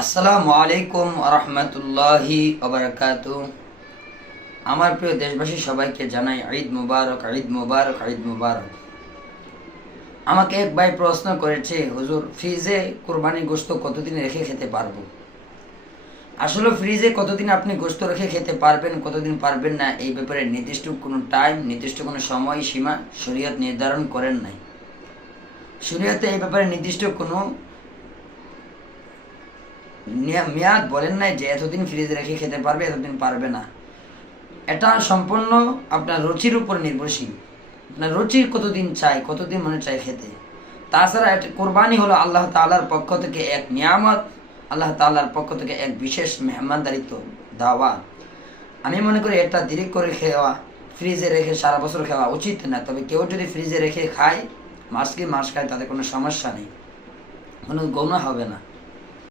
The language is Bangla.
আসসালামু আলাইকুম রহমতুল্লাহি ওবারাকাতু। আমার প্রিয় দেশবাসী সবাইকে জানাই ঈদ মুবারক, ঈদ মুবারক, ঈদ মুবারক। আমাকে এক ভাই প্রশ্ন করেছে, হুজুর ফ্রিজে কোরবানির গোশত কতদিন রেখে খেতে পারবো? আসলে ফ্রিজে কতদিন আপনি গোশত রেখে খেতে পারবেন, কতদিন পারবেন না, এই ব্যাপারে নির্দিষ্ট কোনো টাইম, নির্দিষ্ট কোনো সময় সীমা শরীয়ত নির্ধারণ করেন নাই। শরীয়তে এই ব্যাপারে নির্দিষ্ট কোনো মেয়াদ বলেন নাই যে এতদিন ফ্রিজে রেখে খেতে পারবে, এতদিন পারবে না। এটা সম্পূর্ণ আপনার রুচির উপর নির্ভরশীল। আপনার রুচির কতদিন চাই, কতদিন মনে চাই খেতে। তাছাড়া এটা কোরবানি হলো আল্লাহ তাআলার পক্ষ থেকে এক নিয়ামত, আল্লাহ তাআলার পক্ষ থেকে এক বিশেষ মেহমানদারিত্ব, দাওয়াত। আমি মনে করি এটা দেরি করে খাওয়া, ফ্রিজে রেখে সারা বছর খাওয়া উচিত না। তবে কেউ যদি ফ্রিজে রেখে খায়, মাস কি মাস খায়, তাতে কোনো সমস্যা নেই, কোনো গুনাহ হবে না।